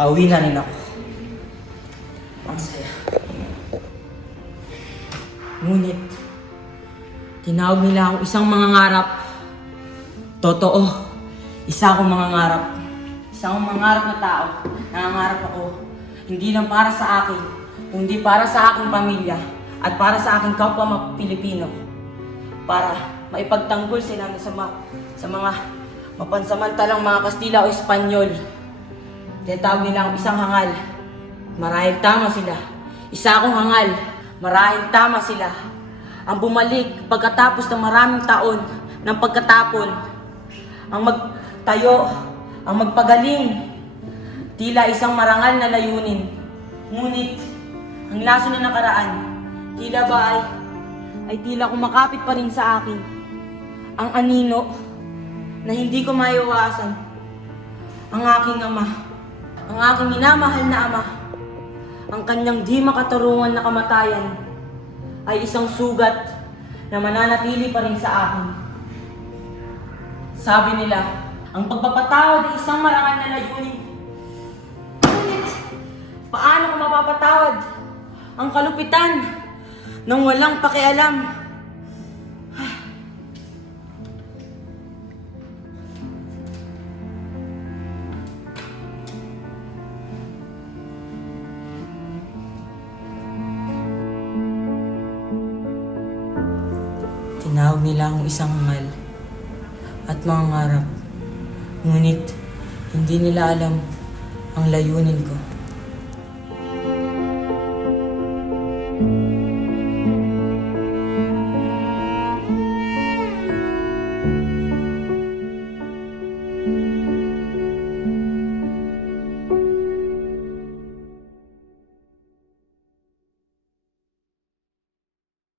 Nakauwi na rin ako. Ang saya. Ngunit, tinawag nila akong isang mangangarap. Totoo, isa akong mangangarap. Isang mangangarap na tao. Nangangarap ako, hindi lang para sa akin, kundi para sa aking pamilya at para sa aking kapwa Pilipino. Para maipagtanggol sila sa mga mapansamantalang mga Kastila o Espanyol. Tinatawag nila ang isang hangal. Marahil tama sila. Isa akong hangal. Marahil tama sila. Ang bumalik pagkatapos ng maraming taon ng pagkatapon. Ang magtayo, ang magpagaling. Tila isang marangal na layunin. Ngunit, ang laso na nakaraan, tila ba ay tila kumakapit pa rin sa akin. Ang anino na hindi ko maiwasan. Ang aking ama. Ang aking minamahal na ama. Ang kanyang di makatarungan na kamatayan ay isang sugat na mananatili pa rin sa akin. Sabi nila, ang pagpapatawad ay isang marangal na layunin. Ngunit, paano ko mapapatawad ang kalupitan ng walang pakialam? Tinawag nila akong isang hangal at mangangarap. Ngunit, hindi nila alam ang layunin ko.